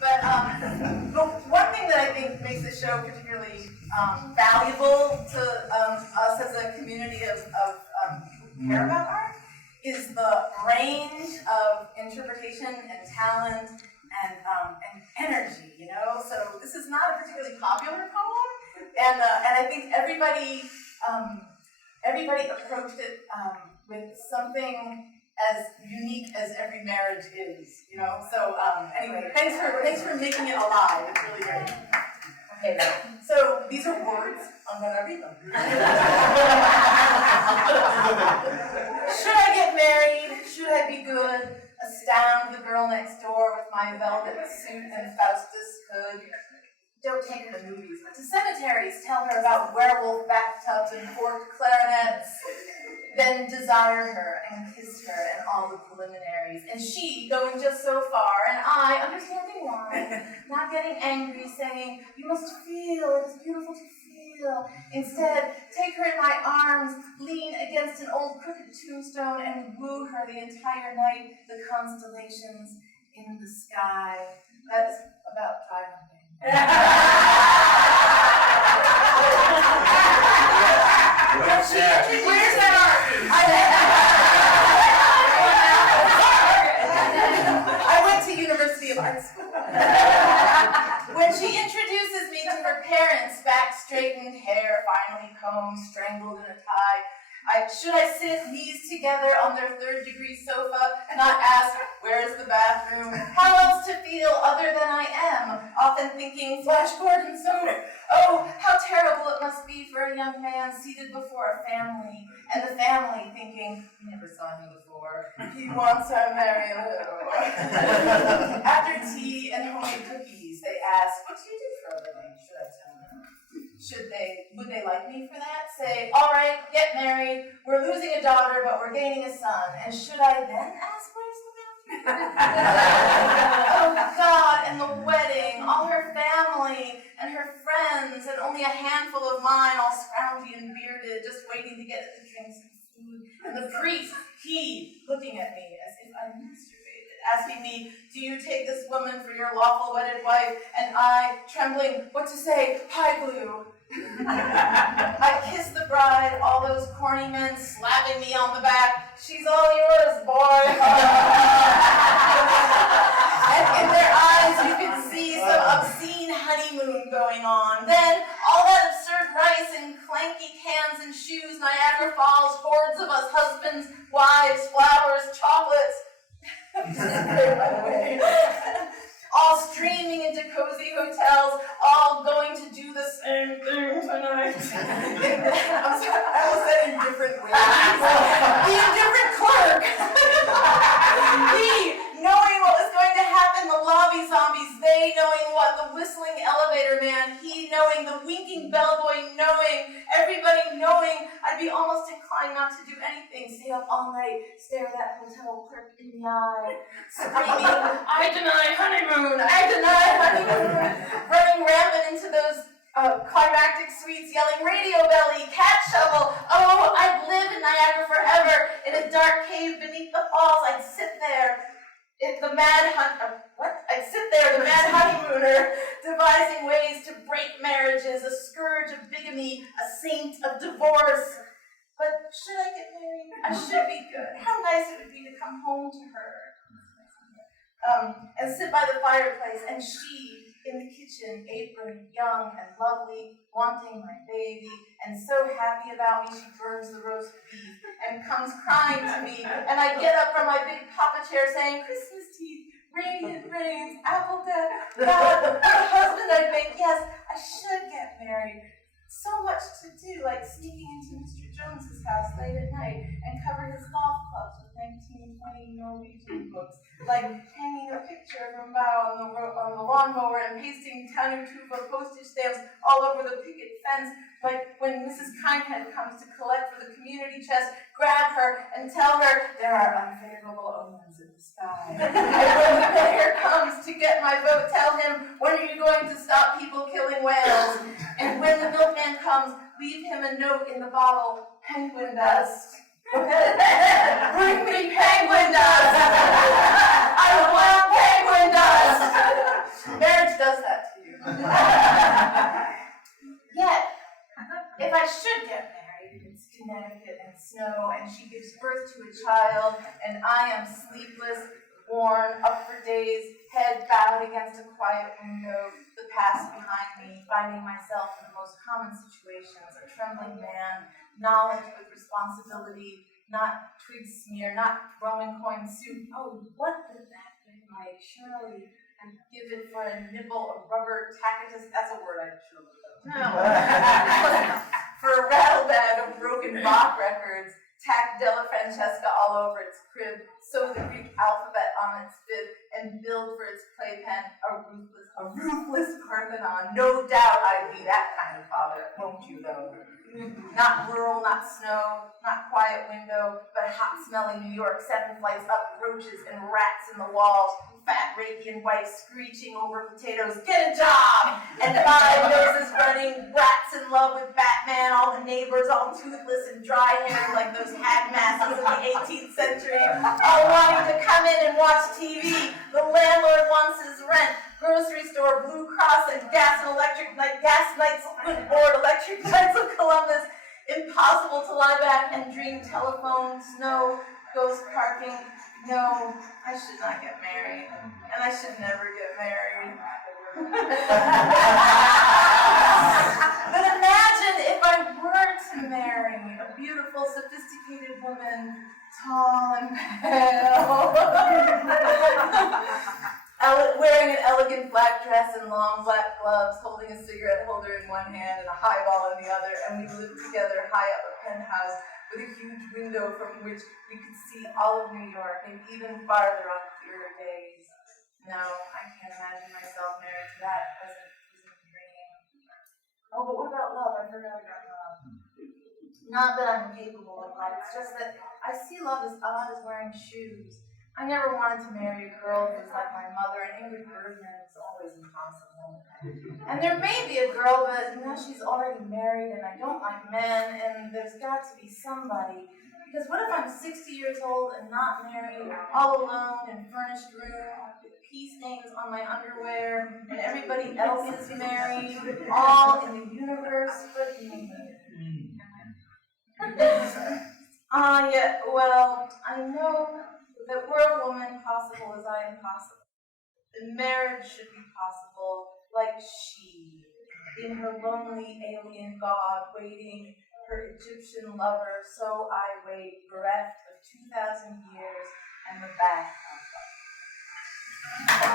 But one thing that I think makes the show particularly valuable to us as a community of people who care about art is the range of interpretation and talent and energy, you know? So this is not a particularly popular poem, and I think everybody approached it with something as unique as every marriage is, you know? So anyway, thanks for making it alive. It's really great. Okay, so these are words. I'm gonna read them. Should I get married? Should I be good? Astound the girl next door with my velvet suit and Faustus hood. Don't take her to movies, but to cemeteries. Tell her about werewolf bathtubs and forked clarinets. Then desire her and kiss her and all the preliminaries. And she going just so far, and I understanding why, not getting angry, saying, you must feel, it's beautiful to feel. Instead, take her in my arms, lean against an old crooked tombstone, and woo her the entire night, the constellations in the sky. That's about time. Where's that art? I went to University of Art School. When she introduces me to her parents, back straightened, hair finely combed, strangled in a tie, should I sit knees together on their third-degree sofa, not ask, where's the bathroom? How else to feel other than I am? Often thinking, Flash Gordon, so, oh, how terrible it must be for a young man seated before a family, and the family thinking, we never saw him before. He wants our Mary Lou. After tea and homemade cookies, they ask, what do you do for a living? Should I tell them? Would they like me for that? Say, all right, get married. We're losing a daughter, but we're gaining a son. And should I then ask where's the bathroom? Oh God, and the wedding, all her family and her friends, and only a handful of mine, all scroungy and bearded, just waiting to get at the drinks and food. And the priest, he looking at me as if I masturbated, asking me, do you take this woman for your lawful wedded wife? And I, trembling, what to say, pie glue. I kiss the bride, all those corny men slapping me on the back. She's all yours, boy. And in their eyes you can see some obscene honeymoon going on. Then all that absurd rice and clanky cans and shoes, Niagara Falls, hordes of us, husbands, wives, flowers, chocolates. By the way. All streaming into cozy hotels, all going to do the same thing tonight. I almost said in different ways. The indifferent clerk. He knowing what was going to happen, the lobby zombies, they knowing what, the whistling elevator man, he knowing, the winking bellboy knowing, everybody knowing, I'd be almost inclined not to do anything, stay up all night, stare that hotel clerk in the eye, screaming, I deny honeymoon, I deny honeymoon, running rampant into those climactic suites, yelling, radio belly, cat shovel, oh, I'd live in Niagara forever, in a dark cave beneath the falls, I'd sit there, the mad honeymooner, devising ways to break marriages, a scourge of bigamy, a saint of divorce. But should I get married? I should be good. How nice it would be to come home to her. And sit by the fireplace, and she in the kitchen, apron, young and lovely, wanting my baby, and so happy about me she burns the roast beef and comes crying to me, and I get up from my big papa chair saying, Christmas teeth, radiant rains, apple death, God, what a husband I'd make. Yes, I should get married. So much to do, like sneaking into Mr. Jones's house late at night and cover his golf clubs with 1920 Norwegian books, like hanging a picture of him bow on the lawnmower and pasting Tanutuva postage stamps all over the picket fence. Like when Mrs. Kindhead comes to collect for the community chest, grab her and tell her there are unfavorable omens in the sky. And when the mayor comes to get my vote, tell him, when are you going to stop people killing whales? And when the milkman comes, leave him a note in the bottle, penguin dust. Bring me penguin dust! I want penguin dust! should get married. It's Connecticut and snow, and she gives birth to a child, and I am sleepless, worn, up for days, head bowed against a quiet window, the past behind me, finding myself in the most common situations, a trembling man, knowledge with responsibility, not twig smear, not Roman coin soup. Oh, what would that be like? Surely I'd give it for a nibble, a rubber tacitus. That's a word I should have looked up. No. For a rattle bag of broken Bach records, tack Della Francesca all over its crib, sew the Greek alphabet on its bib, and build for its playpen a ruthless Parthenon. No doubt I'd be that kind of father, won't you, though? Not rural, not snow, not quiet window, but hot, smelly New York, 7 flights up, roaches and rats in the walls, fat Reiki wife screeching over potatoes, get a job! And 5 noses running, rats in love with Batman, all the neighbors all toothless and dry-haired like those hag masses of the 18th century, all wanting to come in and watch TV. The landlord wants his rent. Grocery store, Blue Cross, and gas nights, good board, electric nights of Columbus. Impossible to lie back and dream telephone, snow, ghost parking. No, I should not get married, and I should never get married. But imagine if I were to marry a beautiful, sophisticated woman, tall and pale. Wearing an elegant black dress and long black gloves, holding a cigarette holder in one hand and a highball in the other, and we lived together high up a penthouse with a huge window from which we could see all of New York and even farther on clearer days. No, I can't imagine myself married to that pleasant dream. Oh, but what about love? I forgot about love. Not that I'm incapable of love, it's just that I see love as odd as wearing shoes. I never wanted to marry a girl who was like my mother, and Ingrid Bergman is always impossible. And there may be a girl, but she's already married, and I don't like men, and there's got to be somebody. Because what if I'm 60 years old and not married, all alone in a furnished room, with pea stains on my underwear, and everybody else is married, all in the universe but me? Well, I know that were a woman possible as I am possible, then marriage should be possible like she, in her lonely alien god, waiting her Egyptian lover, so I wait, bereft of 2,000 years and the back of life.